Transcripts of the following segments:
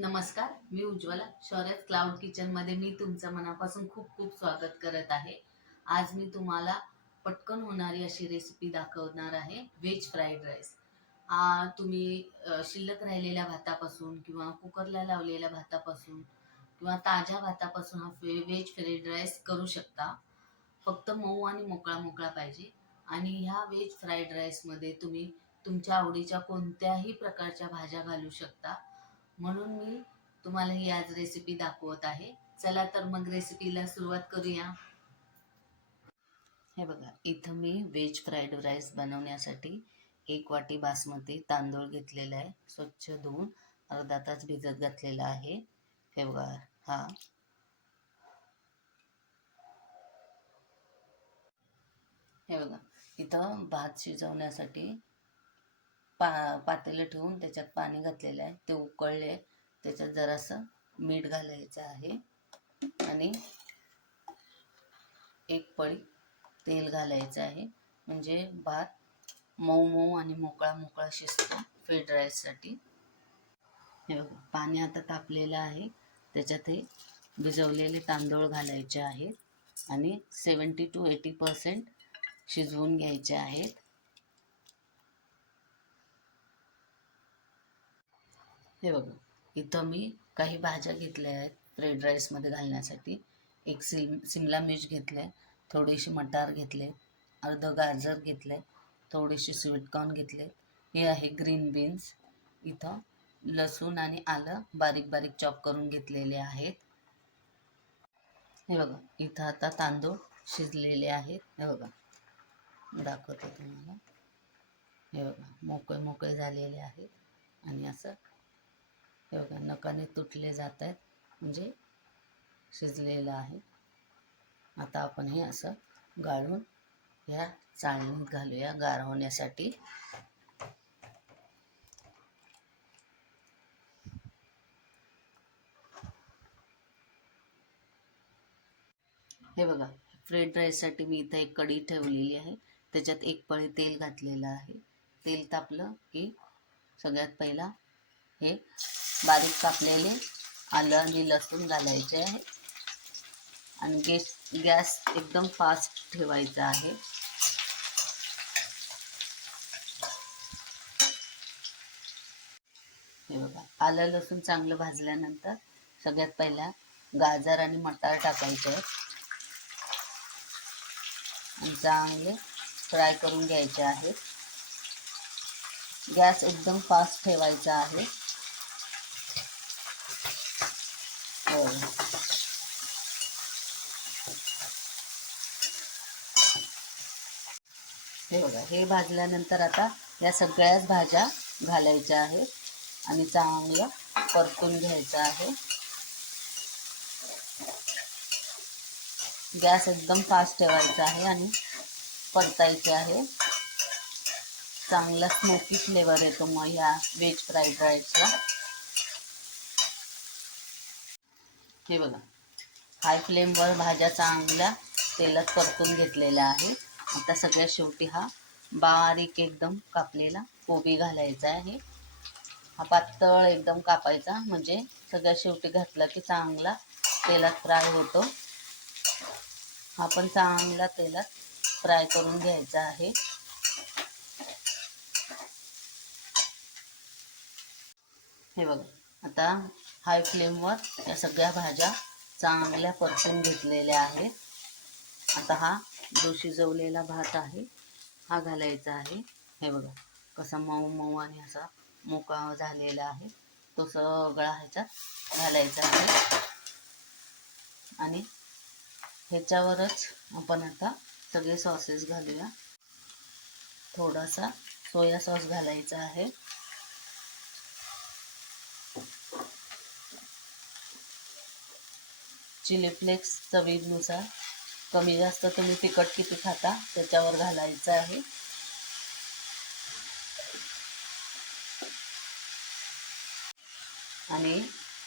नमस्कार, मी उज्ज्वला. शौर्यात क्लाउड किचनमध्ये मी तुमचं मनापासून खूप खूप स्वागत करत आहे. आज मी तुम्हाला पटकन होणारी अशी रेसिपी दाखवणार आहे, व्हेज फ्राईड राईस. तुम्ही शिल्लक राहिलेल्या भातापासून किंवा कुकरला लावलेल्या भातापासून किंवा ताज्या भातापासून हा व्हेज फ्राईड राईस करू शकता. फक्त मऊ आणि मोकळा मोकळा पाहिजे. आणि ह्या व्हेज फ्राईड राईसमध्ये तुम्ही तुमच्या आवडीच्या कोणत्याही प्रकारच्या भाज्या घालू शकता. म्हणून मी तुम्हाला ही आज रेसिपी दाखवत आहे. चला तर मग रेसिपीला सुरुवात करूया. हे बघा, इथं मी व्हेज फ्राईड राईस बनवण्यासाठी 1 वाटी बासमती तांदूळ घेतलेला आहे. स्वच्छ धुवून अर्धा तास भिजत घातलेला आहे. हे बघा, हा हे बघा, इथं भात शिजवण्यासाठी पातेलं ठेवून त्याच्यात पाणी घातलेलं आहे. ते उकळले, त्याच्यात जरासं मीठ घालायचं आहे आणि 1 पळी तेल घालायचं आहे. म्हणजे भात मऊ मऊ आणि मोकळा मोकळा शिजतो फ्राईड राईससाठी. हे बघा, पाणी आता तापलेलं आहे. त्याच्यात हे भिजवलेले तांदूळ घालायचे आहेत आणि 70 to 80% शिजवून घ्यायचे आहेत. हे बघा, इथं मी काही भाज्या घेतल्या आहेत फ्राईड राईसमध्ये घालण्यासाठी. एक सिमला मिर्च घेतलं आहे, थोडीशी मटार घेतले, अर्धं गाजर घेतलं आहे, थोडीशी स्वीटकॉर्न घेतले. हे आहे ग्रीन बीन्स. इथं लसूण आणि आलं बारीक बारीक चॉप करून घेतलेले आहेत. हे बघा, इथं आता तांदूळ शिजलेले आहेत. हे बघा, दाखवते तुम्हाला. हे बघा, मोकळे मोकळे झालेले आहेत आणि असं हे बघा नकाने तुटले जात आहेत, म्हणजे शिजलेलं आहे. आता आपण हे असं गाळून ह्या चाळणीत घालूया गार होण्यासाठी. हे बघा, फ्राईड राईससाठी मी इथं एक कढई ठेवलेली आहे. त्याच्यात 1 पळी तेल घातलेलं आहे. तेल तापलं की सगळ्यात पहिला हे बारीक कापलेले आलं आणि लसूण घालायचे आहे आणि गॅस एकदम फास्ट ठेवायचा आहे. हे बघा, आलं लसूण चांगलं भाजल्यानंतर सगळ्यात पहिला गाजर आणि मटार टाकायचे आहेत आणि चांगले फ्राय करून घ्यायचे आहेत. गॅस एकदम फास्ट ठेवायचा आहे. हे बघा, हे भाजल्यानंतर आता या सगळ्याच भाज्या घालायच्या आहेत आणि चांगलं परतून घ्यायचं आहे. गॅस एकदम फास्ट ठेवायचा आहे आणि परतायचे आहे. चांगला स्मोकी फ्लेवर येतो मग या व्हेज फ्राईड राईसला. हे बघा, हाय फ्लेमवर भाज्या चांगल्या तेलात परतून घेतलेल्या आहे. आता सगळ्यात शेवटी हा बारीक एकदम कापलेला कोबी घालायचा आहे. हा पातळ एकदम कापायचा, म्हणजे सगळ्यात शेवटी घातला की चांगला तेलात फ्राय होतो. हा पण चांगला तेलात फ्राय करून घ्यायचा आहे. हे बघा, आता हाय फ्लेमवर या सगळ्या भाज्या चांगल्या परतून घेतलेल्या आहेत. आता हा जो शिजवलेला भात आहे हा घालायचा आहे. हे बघा, कसा मऊ मऊ आणि असा मोकळा झालेला आहे. तो सगळा ह्याच्यात घालायचा आहे आणि ह्याच्यावरच आपण आता सगळे सॉसेस घालूया. थोडासा सोया सॉस घालायचा आहे. चिली फ्लेक्स चवीनुसार, कमी जास्त तुम्ही तिखट किती खाता त्याच्यावर घालायचं आहे. आणि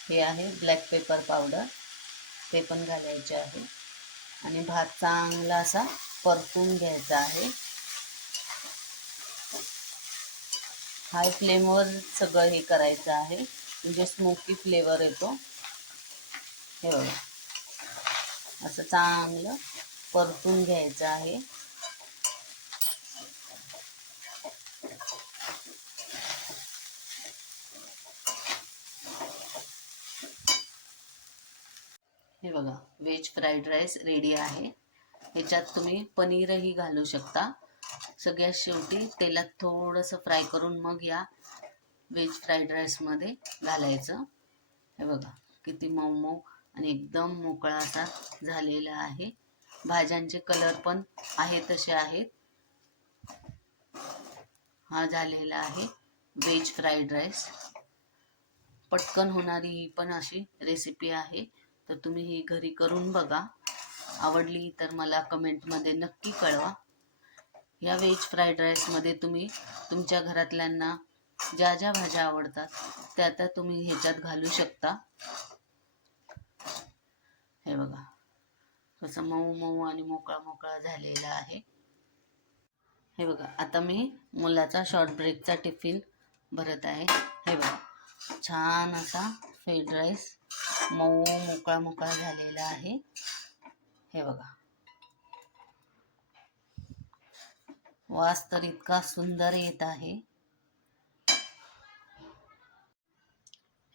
हे आहे ब्लॅक पेपर पावडर, ते पण घालायचे आहे आणि भात चांगला असा परतून घ्यायचा आहे. हाय फ्लेमवर सगळं हे करायचं आहे. म्हणजे स्मोकी फ्लेवर येतो. हे बघा, असं चांगलं परतून घ्यायचं आहे. हे बघा, व्हेज फ्राईड राईस रेडी आहे. ह्याच्यात तुम्ही पनीरही घालू शकता. सगळ्यात शेवटी तेलात थोडंसं फ्राय करून मग या व्हेज फ्राईड राईसमध्ये घालायचं. हे बघा, किती मऊ मऊ आणि एकदम मोकळा असा झालेला आहे. भाज्यांचे कलर पण आहे तसे आहेत. हा झालेला आहे व्हेज फ्राईड राईस. पटकन होणारी ही पण अशी रेसिपी आहे, तर तुम्ही ही घरी करून बघा. आवडली तर मला कमेंटमध्ये नक्की कळवा. या व्हेज फ्राईड राईसमध्ये तुम्ही तुमच्या घरातल्यांना ज्या ज्या भाज्या आवडतात त्या त्या तुम्ही ह्याच्यात घालू शकता. हे बघा, कसं मऊ मऊ आणि मोकळा मोकळा झालेला आहे. हे बघा, आता मी मुलाचा शॉर्ट ब्रेकचा टिफिन भरत आहे. हे बघा, छान असा फ्राईड राईस मऊ मोकळा मोकळा झालेला आहे. हे बघा, वास तर इतका सुंदर येत आहे.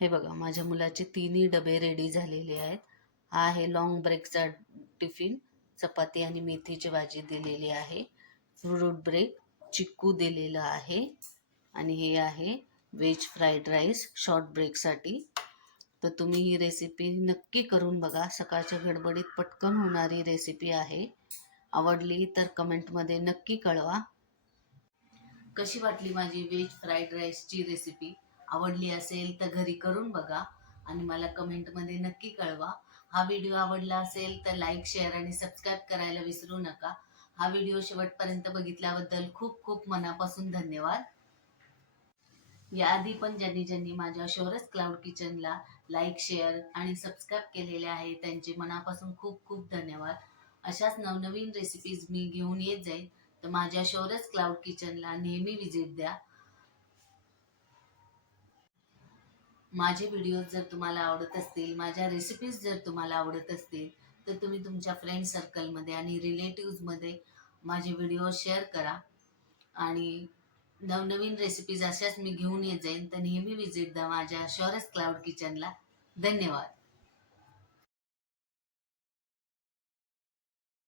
हे बघा, माझ्या मुलाचे तिन्ही डबे रेडी झालेले आहेत. हा आहे लॉंग ब्रेकचा टिफिन. चपाती आणि मेथीची भाजी दिलेली आहे. फ्रूट ब्रेक चिक्कू दिलेला आहे. आणि हे आहे व्हेज फ्राईड राईस शॉर्ट ब्रेकसाठी. तर तुम्ही ही रेसिपी नक्की करून बघा. सकाळच्या गडबडीत पटकन होणारी रेसिपी आहे. आवडली तर कमेंटमध्ये नक्की कळवा. कशी वाटली माझी व्हेज फ्राईड राईसची रेसिपी? आवडली असेल तर घरी करून बघा आणि मला कमेंटमध्ये नक्की कळवा. हा व्हिडिओ आवडला असेल तर लाईक, शेअर आणि सबस्क्राईब करायला विसरू नका. हा व्हिडिओ शेवटपर्यंत बघितल्याबद्दल खूप खूप मनापासून धन्यवाद. याआधी पण ज्यांनी ज्यांनी माझ्या शौर्यस क्लाउड किचनला लाईक, शेअर आणि सबस्क्राईब केलेले आहे त्यांचे मनापासून खूप खूप धन्यवाद. अशाच नवनवीन रेसिपीज मी घेऊन येत जाईल, तर माझ्या शौर्यस क्लाउड किचनला नेहमी विजिट द्या. माझे व्हिडिओज जर तुम्हाला आवडत असतील, माझ्या रेसिपीज जर तुम्हाला आवडत असतील, तर तुम्ही तुमच्या फ्रेंड सर्कलमध्ये आणि रिलेटिव्हजमध्ये माझे व्हिडिओ शेअर करा. आणि नवनवीन रेसिपीज अशाच मी घेऊन येत जाईन, तर नेहमी विजिट द्या माझ्या शौर्यस क्लाउड किचनला. धन्यवाद.